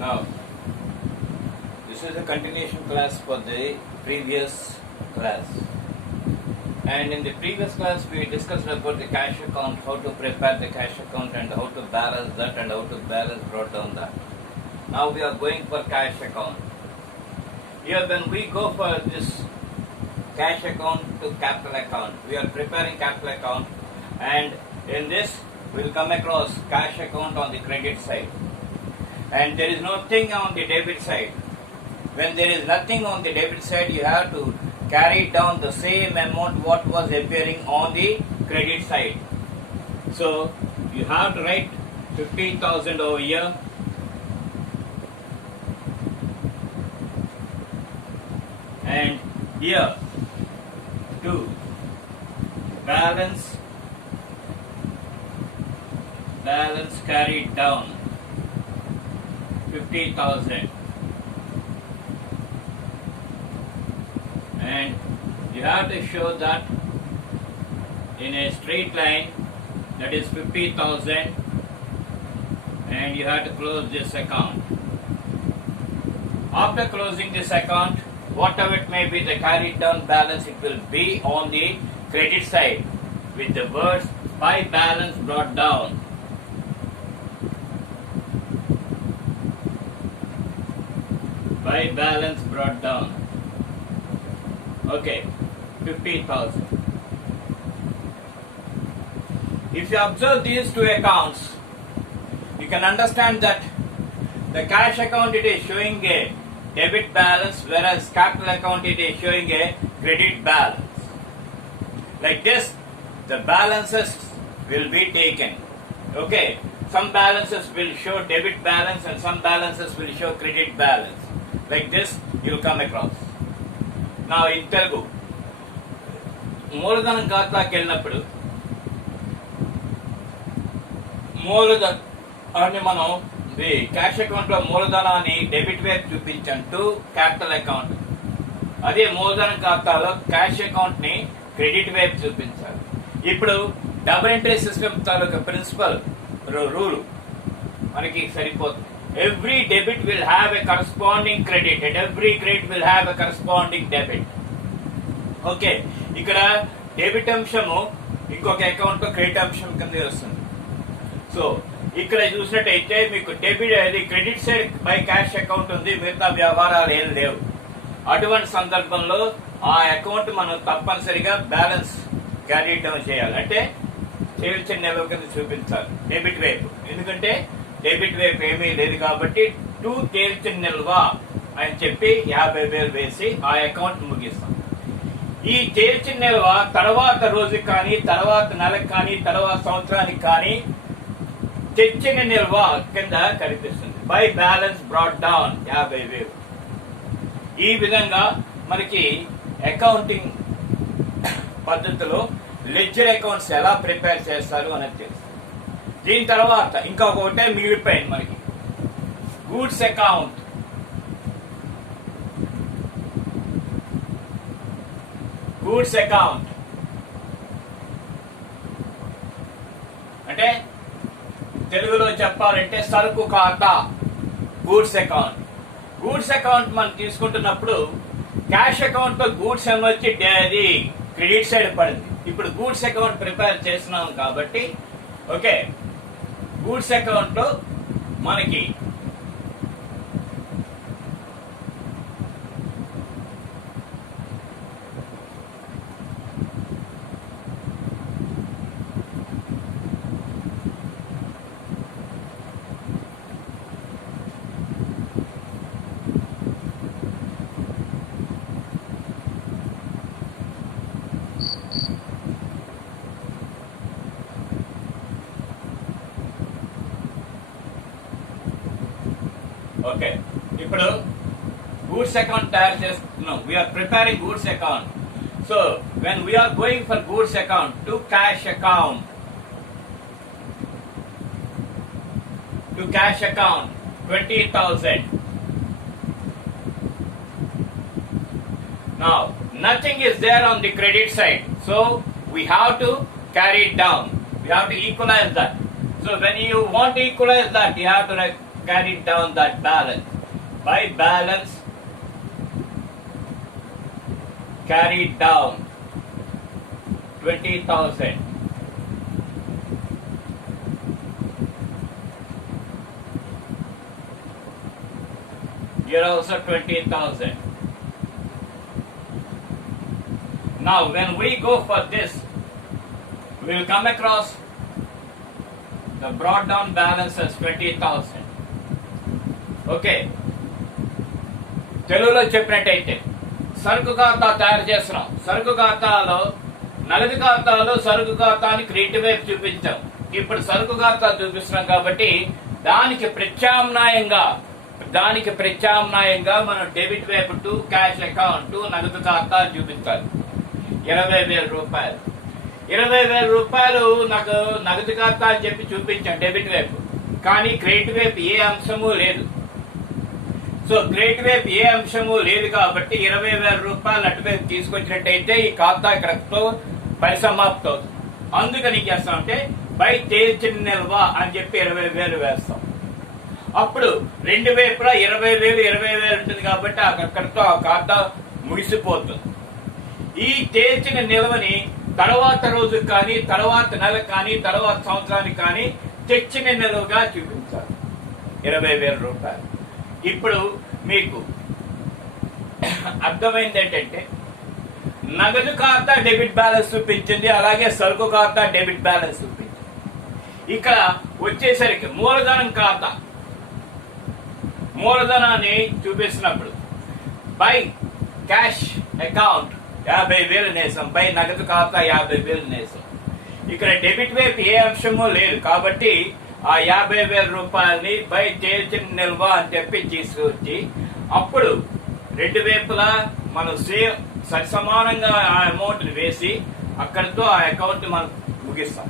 Now, this is a continuation class for the previous class. And in the previous class, we discussed about the cash account, how to prepare the cash account and how to balance that and how to balance brought down that. Now we are going for cash account. Here when we go for this cash account to capital account, we are preparing capital account, and in this we will come across cash account on the credit side. And there is nothing on the debit side. When there is nothing on the debit side, you have to carry down the same amount what was appearing on the credit side. So you have to write 50,000 over here. And here to balance carried down 50,000, and you have to show that in a straight line, that is 50,000, and you have to close this account. After closing this account, whatever it may be, the carried down balance, it will be on the credit side with the words by balance brought down. By balance brought down. Okay, 50,000. If you observe these two accounts, you can understand that the cash account, it is showing a debit balance, whereas capital account, it is showing a credit balance. Like this, the balances will be taken. Okay, some balances will show debit balance and some balances will show credit balance. Like this, you will come across. Now in Telugu, మూలధనం ఖాతాకి వెళ్ళినప్పుడు మూలధనాన్ని మనం cash account లో మూలధనాన్ని డెబిట్ వైపు చూపించాం to capital account. అదే మూలధనం ఖాతాలో క్యాష్ అకౌంట్ ని క్రెడిట్ వైపు చూపించాలి. ఇప్పుడు డబుల్ ఎంట్రీ సిస్టమ్ తాలూకా ప్రిన్సిపల్ రూల్ మనకి సరిపోతుంది. Every debit will have a corresponding credit and every credit will have a corresponding debit. Okay, ఇక్కడ డెబిట్ అంశము ఇంకొక అకౌంట్ లో క్రెడిట్ అంశం కింద వస్తుంది. సో ఇక్కడ చూసినట్టయితే మీకు డెబిట్ అది credit side by cash account ఉంది, మిగతా వ్యవహారాలు ఏం లేవు. అటువంటి సందర్భంలో ఆ అకౌంట్ మనం తప్పనిసరిగా బ్యాలెన్స్ క్యారీ డౌన్ చేయాలి, అంటే చేర్చిన నిల్వ కింద చూపించాలి డెబిట్ వైపు. ఎందుకంటే డెబిట్ వైపు ఏమీ లేదు కాబట్టి టు తేల్చిన నిల్వ అని చెప్పి 50,000 వేసి ఆ అకౌంట్ ముగిస్తాం. ఈ తేల్చిన నిల్వ తర్వాత రోజుకి కానీ, తర్వాత నెలకు కానీ, తర్వాత సంవత్సరానికి కానీ తెచ్చిన నిల్వ కింద కనిపిస్తుంది. By balance brought down 50,000. ఈ విధంగా మనకి అకౌంటింగ్ పద్ధతిలో లెడ్జర్ అకౌంట్స్ ఎలా ప్రిపేర్ చేస్తారు అనేది తెలుసు. దీని తర్వాత ఇంకొకటే మిగిలిపోయింది మనకి, గూడ్స్ అకౌంట్. గూడ్స్ అకౌంట్ అంటే తెలుగులో చెప్పాలంటే సరుకు ఖాతా, గూడ్స్ అకౌంట్. గూడ్స్ అకౌంట్ మనం తీసుకుంటున్నప్పుడు క్యాష్ అకౌంట్ లో గూడ్స్ వచ్చి అది క్రెడిట్ సైడ్ పడింది. ఇప్పుడు గూడ్స్ అకౌంట్ ప్రిపేర్ చేస్తున్నాం కాబట్టి ఓకే, గూడ్స్ అకౌంట్ లో మనకి ఓకే, ఇప్పుడు గూడ్స్ అకౌంట్ తయారు చేస్తున్నాం. We are preparing goods account. So when we are going for goods account to cash account, 20,000. Now nothing is there on the credit side, so we have to carry it down. We have to equalize that. So when you want to equalize that, you have to carried down that balance. By balance carried down 20,000. Here also 20,000. Now when we go for this, we will come across the brought down balance as 20,000. ఓకే, తెలుగులో చెప్పినట్టయితే సరుకు ఖాతా తయారు చేస్తున్నాం. సరుకు ఖాతాలో నగదు ఖాతాలో సరుకు ఖాతాని క్రెడిట్ వైపు చూపించాం. ఇప్పుడు సరుకు ఖాతా చూపిస్తున్నాం కాబట్టి దానికి ప్రత్యామ్నాయంగా మనం డెబిట్ వైపు టు క్యాష్ అకౌంట్ నగదు ఖాతా చూపించాలి. 20,000 రూపాయలు. 20,000 రూపాయలు నాకు నగదు ఖాతా అని చెప్పి చూపించాం డెబిట్ వైపు, కానీ క్రెడిట్ వైపు ఏ అంశము లేదు. సో క్రెడిట్ వైపు ఏ అంశము లేదు కాబట్టి 20,000 రూపాయలు అటువైపు తీసుకొచ్చినట్టయితే ఈ ఖాతా ఇక్కడతో పరిసమాప్తి అవుతుంది. అందుకని ఏం చేస్తామంటే బై తేల్చిన నిల్వ అని చెప్పి 20,000 వేస్తాం. అప్పుడు రెండు వైపులా 20,000 ఉంటుంది కాబట్టి అక్కడితో ఆ ఖాతా ముగిసిపోతుంది. ఈ తేల్చిన నిల్వని తర్వాత రోజు కానీ, తర్వాత నెల కానీ, తర్వాత సంవత్సరానికి కానీ తెచ్చిన నిల్వగా చూపించాలి 20,000 రూపాయలు. ఇప్పుడు మీకు అర్థమైంది ఏంటంటే నగదు ఖాతా డెబిట్ బ్యాలెన్స్ చూపించింది, అలాగే సరుకు ఖాతా డెబిట్ బ్యాలెన్స్ చూపించింది. ఇక్కడ వచ్చేసరికి మూలధనం ఖాతా మూలధనాన్ని చూపిస్తున్నప్పుడు బై క్యాష్ అకౌంట్ 50,000 నేసాం, బై నగదు ఖాతా 50,000 నేసాం. ఇక్కడ డెబిట్ వైపు ఏ అంశమూ లేదు కాబట్టి ఆ 50,000 రూపాయలని బై తేల్చిన నిల్వ అని చెప్పి తీసుకొచ్చి అప్పుడు రెండు వైపులా మనం సమానంగా ఆ అమౌంట్ వేసి అక్కడితో ఆ అకౌంట్ మనం ముగిస్తాం.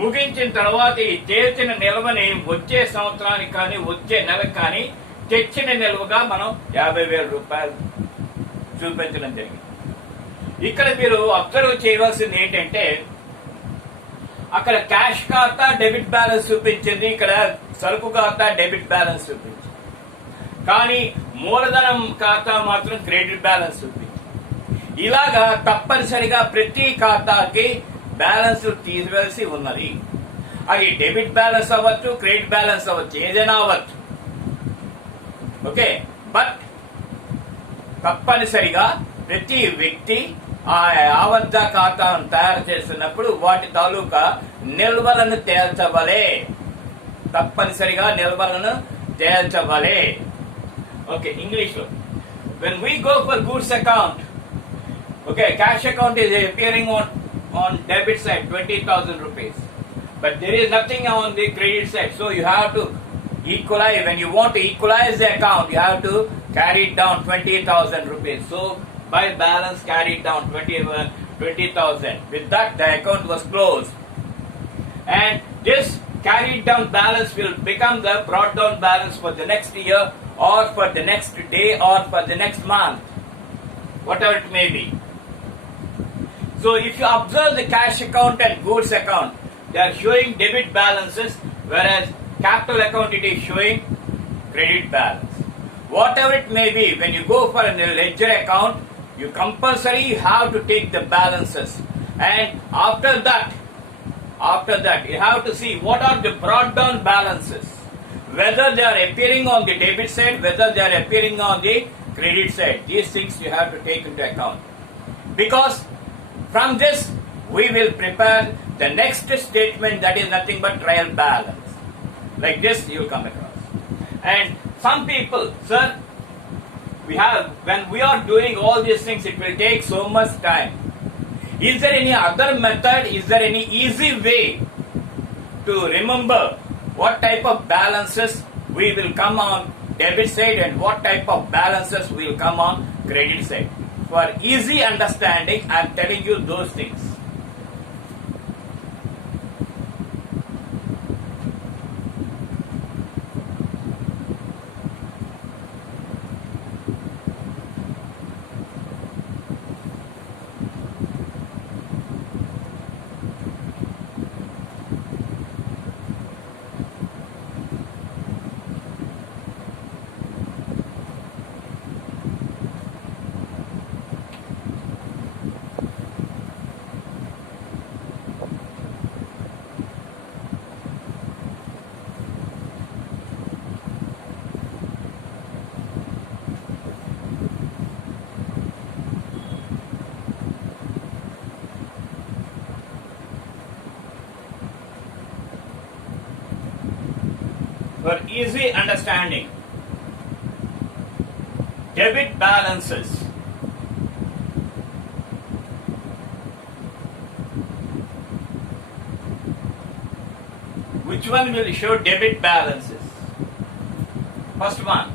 ముగించిన తర్వాత ఈ తేల్చిన నిల్వని వచ్చే సంవత్సరానికి కానీ వచ్చే నెలకు కానీ తెచ్చిన నిల్వగా మనం 50,000 రూపాయలు చూపించడం జరిగింది. ఇక్కడ మీరు అబ్జర్వ్ చేయవలసింది ఏంటంటే అక్కడ క్యాష్ ఖాతా డెబిట్ బ్యాలెన్స్ చూపించింది, ఇక్కడ సరుకు ఖాతా డెబిట్ బ్యాలెన్స్ చూపించింది, కానీ మూలధనం ఖాతా మాత్రం క్రెడిట్ బ్యాలెన్స్ చూపించింది. ఇలాగా తప్పనిసరిగా ప్రతి ఖాతాకి బ్యాలెన్స్ తీసివేసి ఉన్నది. అది డెబిట్ బ్యాలెన్స్ అవ్వచ్చు, క్రెడిట్ బ్యాలెన్స్ అవ్వచ్చు, ఏదైనా అవ్వచ్చు. ఓకే, బట్ తప్పనిసరిగా ప్రతి వ్యక్తి ఆ ఆవర్త ఖాతాను తయారు చేస్తున్నప్పుడు వాటి తాలూకా నిల్వలను తేల్చవలే, తప్పనిసరిగా నిల్వలను తేల్చవలే. ఓకే, ఇంగ్లీష్ లో when we go for goods account, okay, cash account is appearing on debit side 20,000 rupees, but there is nothing on the credit side, so you have to equalize. When you want to equalize the account, you have to carry it down 20,000 rupees. So by balance carried down 20,000. With that, the account was closed, and this carried down balance will become the brought down balance for the next year, or for the next day, or for the next month, whatever it may be. So if you observe the cash account and goods account, they are showing debit balances, whereas capital account it is showing credit balance. Whatever it may be, when you go for a ledger account, you compulsory have to take the balances, and after that you have to see what are the brought down balances, whether they are appearing on the debit side, whether they are appearing on the credit side. These things you have to take into account, because from this we will prepare the next statement, that is nothing but trial balance. Like this you will come across. And some people, sir, when we are doing all these things, it will take so much time. Is there any other method? Is there any easy way to remember what type of balances we will come on debit side and what type of balances will come on credit side? For easy understanding, I am telling you those things. For easy understanding, debit balances. Which one will show debit balances? First one.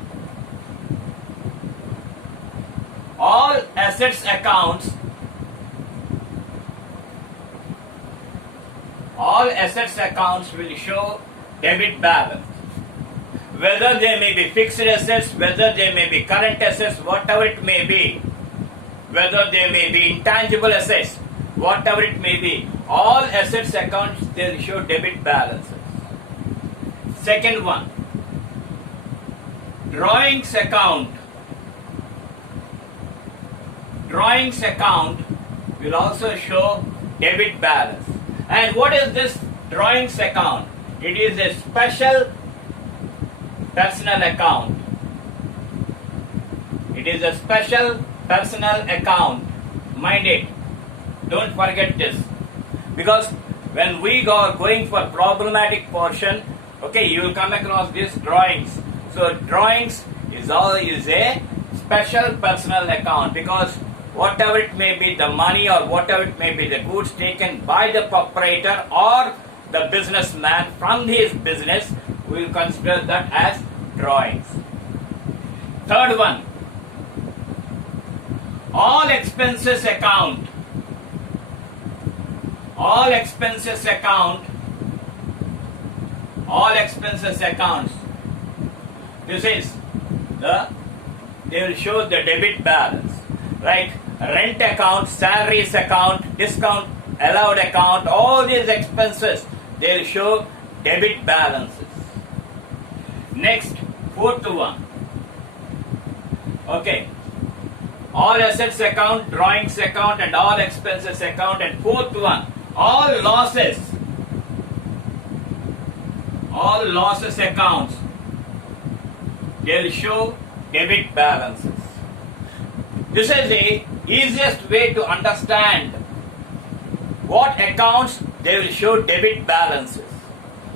All assets accounts will show debit balance. Whether they may be fixed assets, whether they may be current assets, whatever it may be, whether they may be intangible assets, whatever it may be, all assets accounts they will show debit balances. Second one, drawings account. Drawings account will also show debit balance. And what is this drawings account? It is a special personal account. It is a special personal account. Mind it. Don't forget this. Because when we are going for problematic portion, okay, you will come across these drawings. So drawings is a special personal account, because whatever it may be the money or whatever it may be the goods taken by the proprietor or the businessman from his business, we will consider that as drawings. Third one, all expenses account. All expenses accounts. This is they will show the debit balance, right? Rent account, salaries account, discount allowed account, all these expenses, they will show debit balances. Next, fourth one. Okay. All assets account, drawings account, and all expenses account. And fourth one, all losses accounts, they will show debit balances. This is the easiest way to understand what accounts they will show debit balances.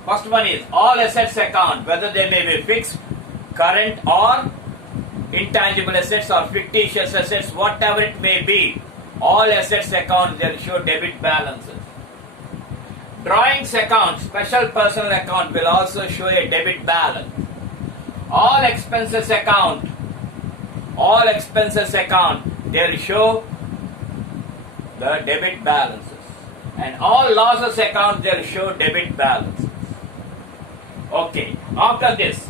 First one is all assets account, whether they may be fixed, current, or intangible assets or fictitious assets, whatever it may be, all assets account they will show debit balances. Drawings account, special personal account, will also show a debit balance. All expenses account, they will show the debit balances. And all losses account, they will show debit balances. Okay, after this,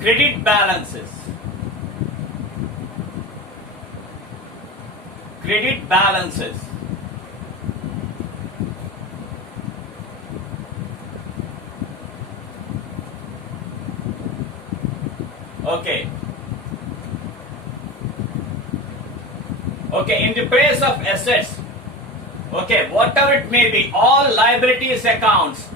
credit balances. Okay, in the place of assets, okay, whatever it may be, all liabilities accounts,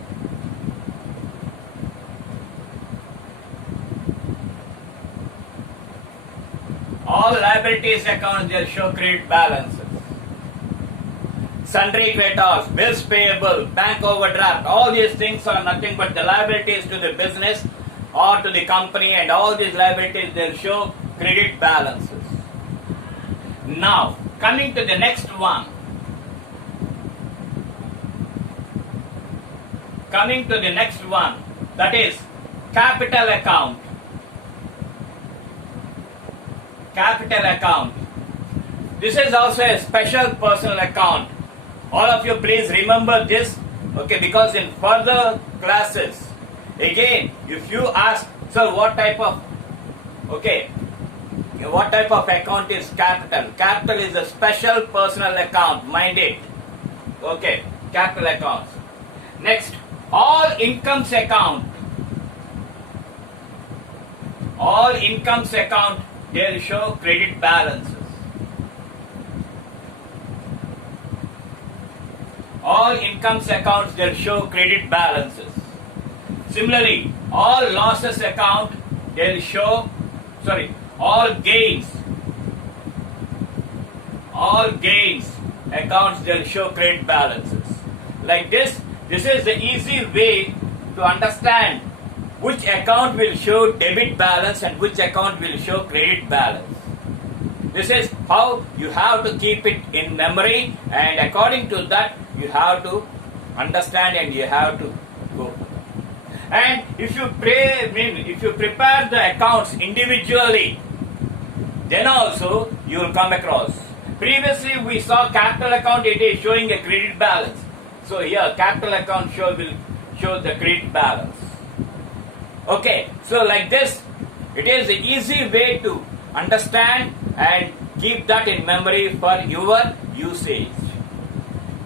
they'll show credit balances. Sundry creditors, bills payable, bank overdraft, all these things are nothing but the liabilities to the business or to the company, and all these liabilities, they'll show credit balances. Now, coming to the next one. That is capital account. This is also a special personal account. All of you please remember this, okay, because in further classes, again, if you ask, sir, what type of account is capital? Capital is a special personal account, mind it. Okay, capital accounts. Next, all incomes account, they will show credit balances. All incomes accounts, they will show credit balances. Similarly, all losses account, they will show, all gains accounts, they will show credit balances. Like this is the easy way to understand which account will show debit balance and which account will show credit balance. This is how you have to keep it in memory, and according to that you have to understand and you have to go. And if you prepare the accounts individually, then also you will come across. Previously we saw capital account, it is showing a credit balance. So here capital account will show the credit balance. Okay, so like this, it is an easy way to understand and keep that in memory for your usage.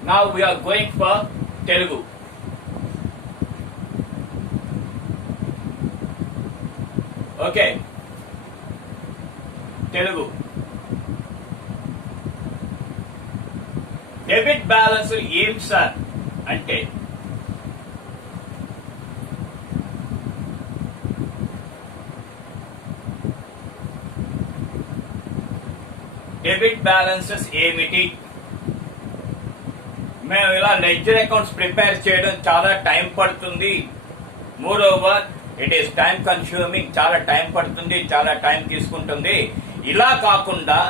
Now we are going for Telugu. Okay, Telugu. Debit balance ఏం సార్ అంటే, debit balances ఏమిటి? మేము ఇలా ledger accounts prepare చేయడం చాలా టైం పడుతుంది. More over it is time consuming, చాలా టైం పడుతుంది, చాలా టైం తీసుకుంటుంది. ఇలా కాకుండా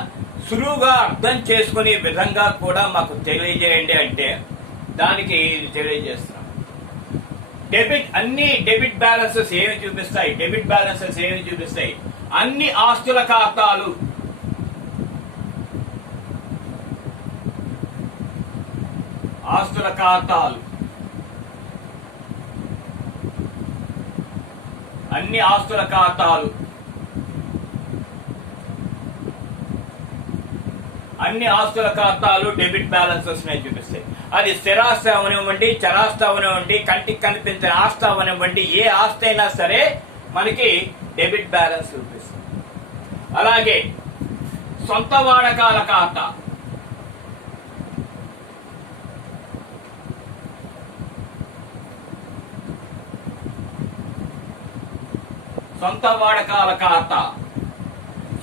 సులువుగా అర్థం చేసుకునే విధంగా కూడా మాకు తెలియజేయండి అంటే దానికి తెలియజేస్తున్నాం. అన్ని డెబిట్ బ్యాలెన్సెస్ ఏమి చూపిస్తాయి? డెబిట్ బ్యాలెన్సెస్ ఏమి చూపిస్తాయి? అన్ని ఆస్తుల ఖాతాలు, ఆస్తుల ఖాతాలు, అన్ని ఆస్తుల ఖాతాలు, అన్ని ఆస్తుల ఖాతాలు డెబిట్ బ్యాలెన్సెస్ చూపిస్తాయి. అది స్థిరాస్తి అవనివ్వండి, చరాస్తి అవనివ్వండి, కంటికి కనిపించిన ఆస్తి అవనివ్వండి, ఏ ఆస్తి అయినా సరే మనకి డెబిట్ బ్యాలెన్స్ చూపిస్తుంది. అలాగే సొంత వాడకాల ఖాతా, సొంత వాడకాల ఖాతా,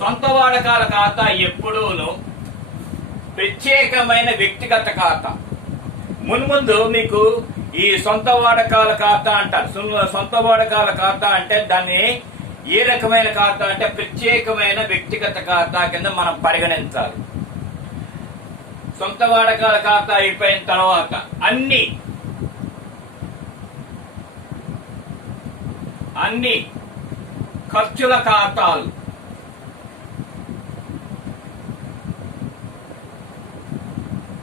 సొంత వాడకాల ఖాతా ఎప్పుడూను ప్రత్యేకమైన వ్యక్తిగత ఖాతా. మున్ముందు మీకు ఈ సొంత వాడకాల ఖాతా అంటారు. సొంత వాడకాల ఖాతా అంటే దాన్ని ఏ రకమైన ఖాతా అంటే ప్రత్యేకమైన వ్యక్తిగత ఖాతా కింద మనం పరిగణించాలి. సొంత వాడకాల ఖాతా అయిపోయిన తర్వాత అన్ని ఖర్చుల ఖాతాలు,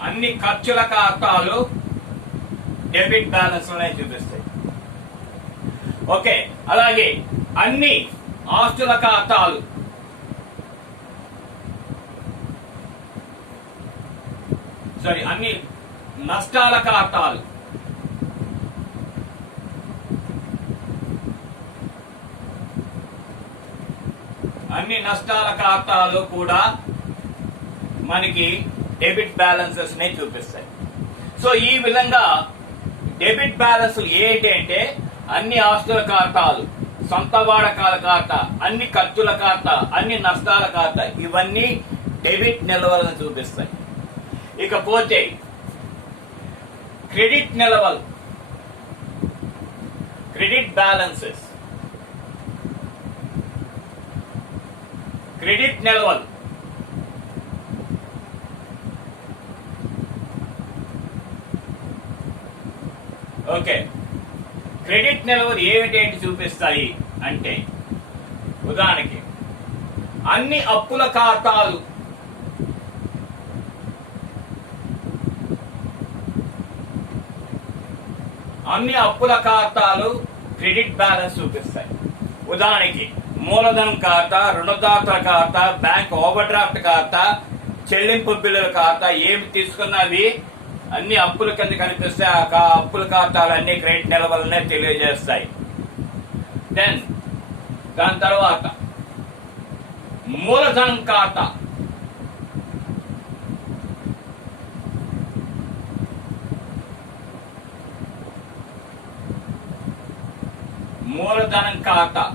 అన్ని ఖర్చుల ఖాతాలు డెబిట్ బ్యాలెన్స్ చూపిస్తాయి. ఓకే, అలాగే అన్ని ఆస్తుల ఖాతాలు, అన్ని నష్టాల ఖాతాలు, అన్ని నష్టాల ఖాతాలు కూడా మనకి డెబిట్ బ్యాలెన్సెస్ ని చూపిస్తాయి. సో ఈ విధంగా డెబిట్ బ్యాలెన్స్ ఏంటి అంటే అన్ని ఆస్తుల ఖాతాలు, సొంత వాడకాల ఖాతా, అన్ని ఖర్చుల ఖాతా, అన్ని నష్టాల ఖాతా, ఇవన్నీ డెబిట్ నిల్వలను చూపిస్తాయి. ఇకపోతే క్రెడిట్ నిల్వలు, క్రెడిట్ బ్యాలెన్సెస్, క్రెడిట్ నిల్వలు ఓకే, క్రెడిట్ నిల్వలు ఏమిటేంటి చూపిస్తాయి అంటే, ఉదాహరణకి అన్ని అప్పుల ఖాతాలు, అన్ని అప్పుల ఖాతాలు క్రెడిట్ బ్యాలెన్స్ చూపిస్తాయి. ఉదాహరణకి మూలధనం ఖాతా, రుణదాతల ఖాతా, బ్యాంక్ ఓవర్ డ్రాఫ్ట్ ఖాతా, చెల్లింపు బిల్లుల ఖాతా, ఏమి తీసుకున్నవి అన్ని అప్పుల కింద కనిపిస్తే ఆ అప్పుల ఖాతాలు అన్ని క్రెడిట్ నిల్వలనే తెలియజేస్తాయి. దాని తర్వాత మూలధనం ఖాతా, మూలధనం ఖాతా,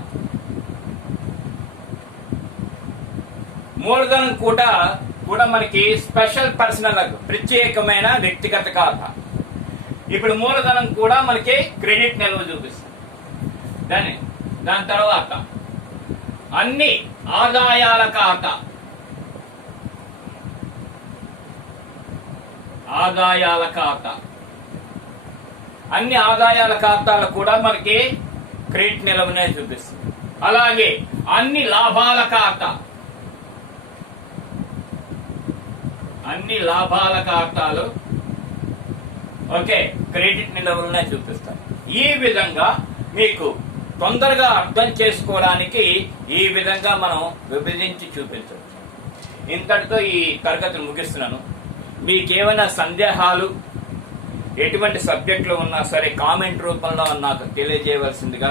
మూలధనం కూడా మనకి స్పెషల్ పర్సనల్, ప్రత్యేకమైన వ్యక్తిగత ఖాతా. ఇప్పుడు మూలధనం కూడా మనకి క్రెడిట్ నిల్వ చూపిస్తుంది. దాని తర్వాత అన్ని ఆదాయాల ఖాతా, అన్ని ఆదాయాల ఖాతాలు కూడా మనకి క్రెడిట్ నిల్వనే చూపిస్తుంది. అలాగే అన్ని లాభాల ఖాతాలు ఓకే క్రెడిట్ నిల్వలనే చూపిస్తాయి. ఈ విధంగా మీకు తొందరగా అర్థం చేసుకోవడానికి ఈ విధంగా మనం విభజించి చూపించవచ్చు. ఇంతటితో ఈ తరగతిని ముగిస్తున్నాను. మీకేమైనా సందేహాలు ఎటువంటి సబ్జెక్టులు ఉన్నా సరే కామెంట్ రూపంలో నాకు తెలియజేయవలసిందిగా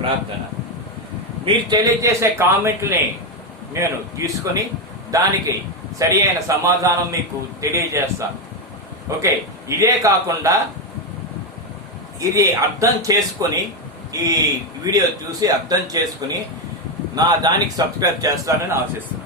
ప్రార్థన. మీరు తెలియజేసే కామెంట్ని నేను తీసుకొని దానికి సరి అయిన సమాధానం మీకు తెలియజేస్తాను. ఓకే, ఇదే కాకుండా ఇది అర్థం చేసుకొని ఈ వీడియో చూసి అర్థం చేసుకుని నా దానికి సబ్స్క్రైబ్ చేస్తానని ఆశిస్తున్నాను.